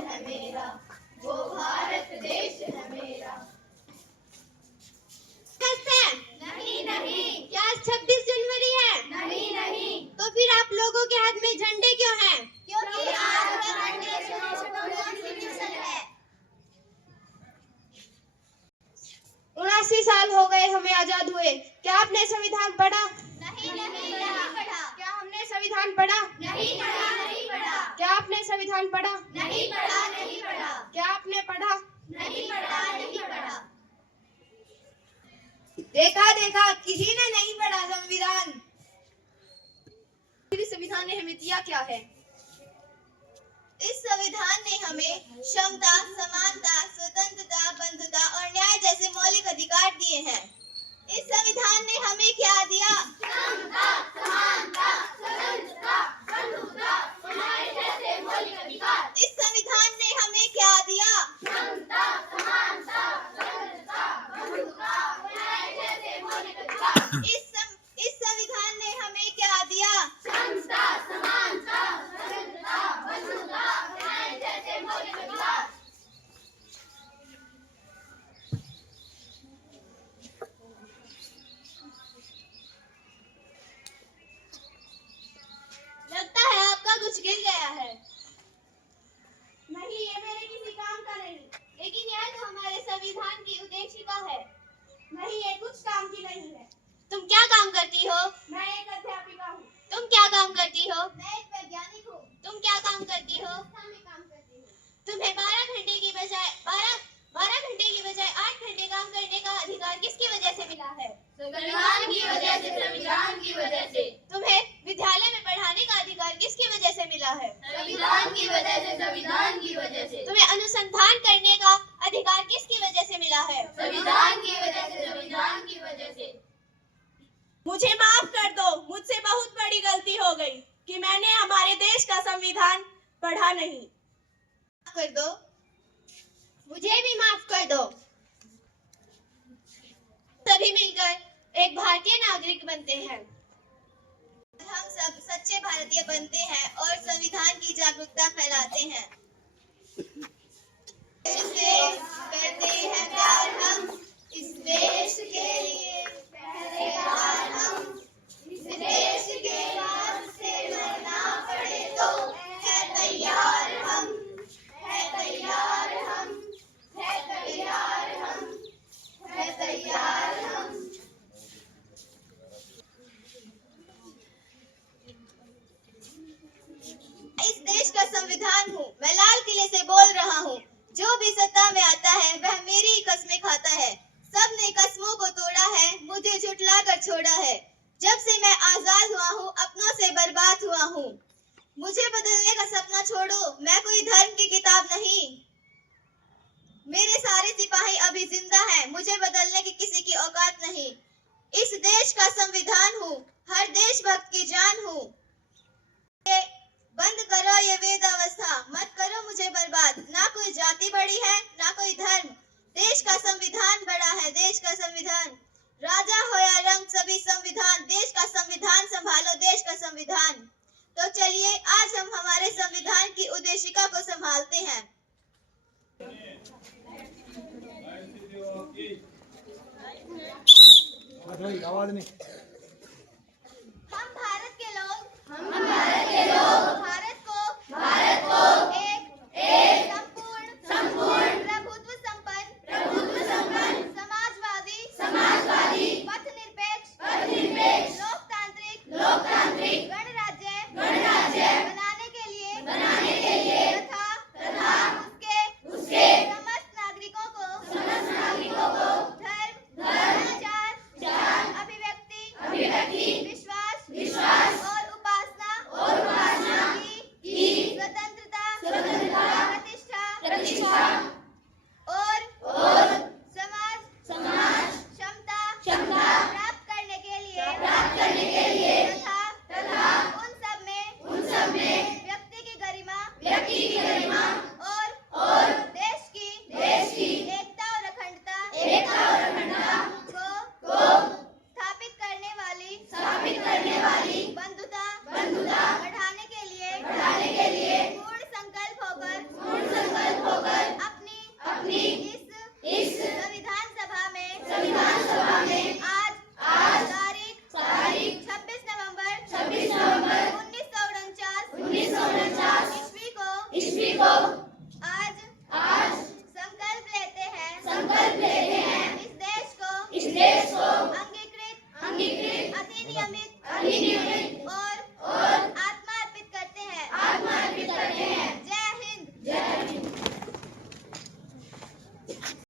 है मेरा, वो भारत देश है मेरा। नहीं नहीं। क्या 26 जनवरी है? नहीं नहीं। तो फिर आप लोगों के हाथ में झंडे क्यों हैं? क्योंकि आज नेशनल दिवस है। 79 साल हो गए हमें आजाद हुए। क्या आपने संविधान पढ़ा? नहीं नहीं पढ़ा। क्या हमने संविधान पढ़ा? नहीं पढ़ा। क्या आपने संविधान पढ़ा? नहीं पढ़ा। क्या आपने पढ़ा? नहीं पढ़ा। देखा किसी ने नहीं पढ़ा संविधान। संविधान ने हमें दिया क्या है? इस संविधान ने हमें क्षमता, समानता, स्वतंत्रता, बंधुता और न्याय जैसे मौलिक अधिकार दिए हैं। इस संविधान ने हमें क्या दिया? क्षमता, समानता, स्वतंत्रता, बंधुता और न्याय जैसे मौलिक अधिकार। इस संविधान ने हमें क्या दिया? क्षमता, समानता, स्वतंत्रता, बंधुता और न्याय जैसे मौलिक अधिकार। इस संविधान ने हमें क्या दिया? क्षमता, समानता, स्वतंत्रता, बंधुता और न्याय जैसे मौलिक अधिकार। लगता है आपका कुछ गिर गया है। नहीं, ये मेरे किसी काम का नहीं। लेकिन यह तो हमारे संविधान की उद्देशिका है। नहीं, ये कुछ काम की नहीं है। तुम क्या काम करती हो? मैं एक अध्यापिका हूँ। तुम क्या काम करती हो? मैं एक वैज्ञानिक हूँ। तुम क्या काम करती हो? में काम करती हूँ। तुम्हें 12 घंटे की बजाय 8 घंटे काम करने का अधिकार किसकी वजह से मिला है? संविधान की वजह से, संविधान की वजह से। तुम्हें विद्यालय में पढ़ाने का अधिकार किसकी वजह से मिला है? संविधान की वजह से, संविधान की वजह से। तुम्हें अनुसंधान करने का अधिकार किसकी वजह से मिला है? संविधान की वजह से, संविधान की वजह से। मुझे माफ कर दो, मुझसे बहुत बड़ी गलती हो गई कि मैंने हमारे देश का संविधान पढ़ा नहीं। माफ कर दो। मुझे भी माफ कर दो। सभी मिलकर एक भारतीय नागरिक बनते हैं। हम सब सच्चे भारतीय बनते हैं और संविधान की जागरूकता फैलाते हैं। करते हैं प्यार हम इस देश के लिए, पहरेदार हम इस देश के वास्ते, लड़ना पड़े तो है तैयार हम, है तैयार हम, है तैयार हम, है तैयार हम। इस देश का संविधान हूँ, मैं लाल किले से बोल रहा हूँ। जो भी सत्ता में आता है वह मेरी ही कस्में खाता है। सबने कस्मों को तोड़ा है, मुझे झुठला कर छोड़ा है। जब से मैं आजाद हुआ हूँ, अपनों से बर्बाद हुआ हूँ। मुझे बदलने का सपना छोड़ो, मैं कोई धर्म की किताब नहीं। मेरे सारे सिपाही अभी जिंदा हैं, मुझे बदलने की किसी की औकात नहीं। इस देश का संविधान हूँ, हर देशभक्त की जान हूँ। बंद करो ये वेदावस्था, मत करो मुझे बर्बाद। ना कोई जाति बड़ी है, ना कोई धर्म। देश का संविधान बड़ा है, देश का संविधान। राजा हो या रंग, सभी संविधान। देश का संविधान संभालो, देश का संविधान। तो चलिए आज हम हमारे संविधान की उद्देशिका को संभालते हैं। आवाज नहीं। हम भारत के लोग, भारत को एक संपूर्ण प्रभुत्व संपन्न समाजवादी पथ निरपेक्ष लोकतांत्रिक गणराज्य बनाने के लिए तथा उसके समस्त नागरिकों को धर्म, जात, अभिव्यक्ति, विश्वास और उपासना की स्वतंत्रता, प्रतिष्ठा